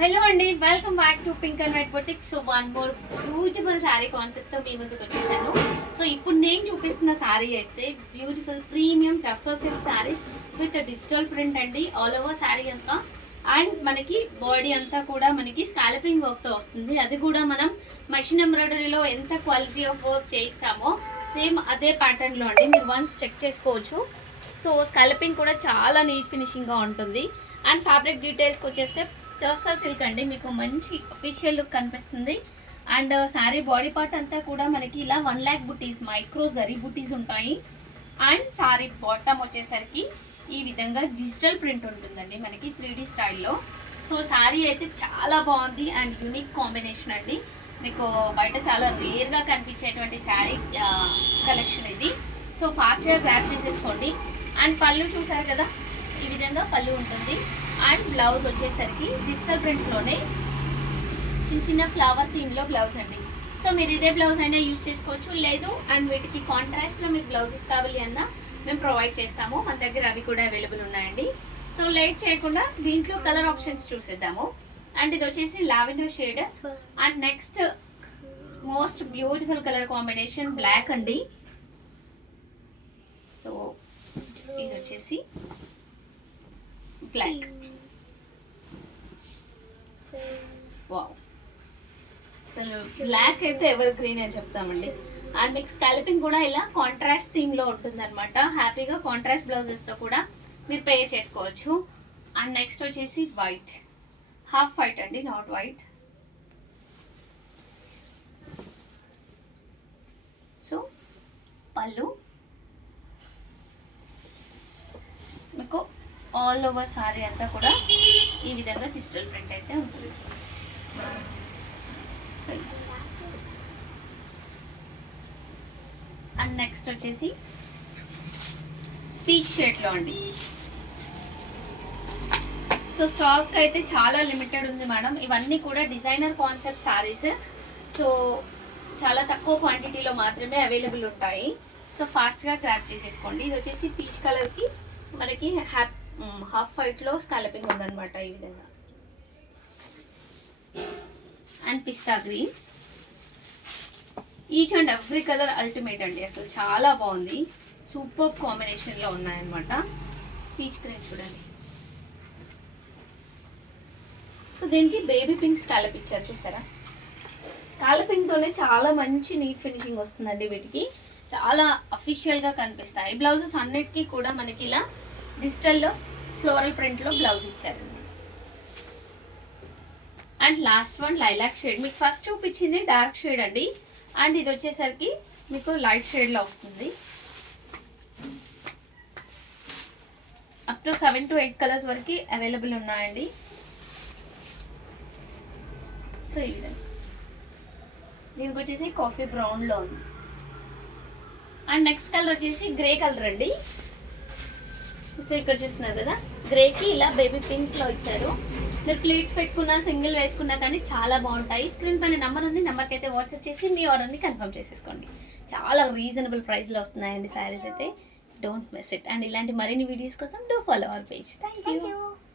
Hello అండి welcome back to pink and white boutique so one more beautiful saree కాన్సెప్ట్తో మీ ముందుకు వచ్చేసాను. సో ఇప్పుడు నేను చూపిస్తున్న శారీ అయితే beautiful premium tussar silk sarees with digital print అండి. ఆల్ ఓవర్ శారీ అంతా. అండ్ మనకి బాడీ అంతా కూడా మనకి స్కాలపింగ్ వర్క్తో వస్తుంది. అది కూడా మనం మెషిన్ ఎంబ్రాయిడరీలో ఎంత క్వాలిటీ ఆఫ్ వర్క్ చేయిస్తామో సేమ్ అదే ప్యాటర్న్లో అండి. మీరు వన్స్ చెక్ చేసుకోవచ్చు. సో స్కల్పింగ్ కూడా చాలా నీట్ ఫినిషింగ్గా ఉంటుంది. అండ్ ఫ్యాబ్రిక్ డీటెయిల్స్కి వచ్చేస్తే టర్సా సిల్క్ అండి. మీకు మంచి అఫీషియల్ లుక్ కనిపిస్తుంది. And uh, saree body part అంతా కూడా మనకి ఇలా వన్ ల్యాక్ బుటీస్ మైక్రో జరీ బుటీస్ ఉంటాయి. అండ్ శారీ బాటమ్ వచ్చేసరికి ఈ విధంగా డిజిటల్ ప్రింట్ ఉంటుందండి మనకి త్రీ స్టైల్లో సో శారీ అయితే చాలా బాగుంది అండ్ యూనిక్ కాంబినేషన్ అండి. మీకు బయట చాలా రేర్గా కనిపించేటువంటి శారీ uh, కలెక్షన్ ఇది. సో ఫాస్ట్గా గ్రాప్ చేసేసుకోండి. అండ్ పళ్ళు చూసారు కదా? ఈ విధంగా పళ్ళు ఉంటుంది. అండ్ బ్లౌజ్ వచ్చేసరికి డిజిటల్ ప్రింట్లోనే చిన్న చిన్న ఫ్లవర్ థీమ్లో బ్లౌజ్ అండి. సో మీరు ఇదే బ్లౌజ్ అయినా యూజ్ చేసుకోవచ్చు. లేదు అండ్ వీటికి కాంట్రాస్ట్లో మీకు బ్లౌజెస్ కావాలి అన్నా మేము ప్రొవైడ్ చేస్తాము. మన దగ్గర అవి కూడా అవైలబుల్ ఉన్నాయండి. సో లేట్ చేయకుండా దీంట్లో కలర్ ఆప్షన్స్ చూసేద్దాము. అండ్ ఇది వచ్చేసి lavender shade and next most beautiful colour combination black అండి. సో ఇది వచ్చేసి బ్లాక్ వావ్ అసలు బ్లాక్ అయితే ఎవర్ గ్రీన్ అని చెప్తామండి. అండ్ మీకు స్కాల్పింగ్ కూడా ఇలా కాంట్రాస్ట్ థీమ్లో ఉంటుంది అనమాట హ్యాపీగా కాంట్రాస్ట్ బ్లౌజెస్తో కూడా మీరు పే చేసుకోవచ్చు. అండ్ నెక్స్ట్ వచ్చేసి వైట్ హాఫ్ వైట్ అండి నాట్ వైట్ సో పళ్ళు మీకు ఆల్ ఓవర్ సారీ అంతా కూడా ఈ విధంగా డిజిటల్ ప్రింట్ అయితే ఉంటుంది. సో అండ్ నెక్స్ట్ వచ్చేసి పీచ్ షేడ్లో అండి. సో స్టాక్ అయితే చాలా లిమిటెడ్ ఉంది మేడం ఇవన్నీ కూడా డిజైనర్ కాన్సెప్ట్ శారీస్ సో చాలా తక్కువ క్వాంటిటీలో మాత్రమే అవైలబుల్ ఉంటాయి. సో ఫాస్ట్గా క్రాప్ చేసేసుకోండి. ఇది వచ్చేసి పీచ్ కలర్కి మనకి హ్యాపీ హాఫ్ వైట్లో స్కాలపింగ్ ఉందన్నమాట ఈ విధంగా. And pista green each and every colour ultimate అండి అసలు చాలా బాగుంది. సూపర్ కాంబినేషన్లో ఉన్నాయన్నమాట. పీచ్ గ్రీన్ చూడండి. సో దీనికి బేబీ పింక్ స్కాలప్ ఇచ్చారు చూసారా? స్కాలపింగ్తోనే చాలా మంచి నీట్ ఫినిషింగ్ వస్తుందండి వీటికి. చాలా అఫీషియల్గా కనిపిస్తాయి. బ్లౌజెస్ అన్నిటికీ కూడా మనకి ఇలా డిజిటల్లో ఫ్లోరల్ ప్రింట్లో బ్లౌజ్ ఇచ్చారు. And last one lilac shade. మీకు ఫస్ట్ చూపించింది డార్క్ షేడ్ అండి. అండ్ ఇది వచ్చేసరికి మీకు లైట్ షేడ్లో వస్తుంది. Up to seven to eight colours వరకు అవైలబుల్ ఉన్నాయండి. సో ఈ విధంగా. దీనికి వచ్చేసి కాఫీ బ్రౌన్లో ఉంది. అండ్ నెక్స్ట్ కలర్ వచ్చేసి గ్రే కలర్ అండి. సో ఇక్కడ చూస్తున్నారు కదా? గ్రేకి ఇలా బేబీ పింక్లో ఇచ్చారు. మీరు ప్లీట్స్ పెట్టుకున్నా సింగిల్ వేసుకున్నా కానీ చాలా బాగుంటాయి. స్క్రీన్ పైన నెంబర్ ఉంది నెంబర్కి అయితే వాట్సాప్ చేసి మీ ఆర్డర్ని కన్ఫర్మ్ చేసేసుకోండి. చాలా రీజనబుల్ ప్రైస్లో వస్తున్నాయండి శారీస్ అయితే. డోంట్ మిస్ ఇట్ అండ్ ఇలాంటి మరిన్ని వీడియోస్ కోసం do follow our page thank you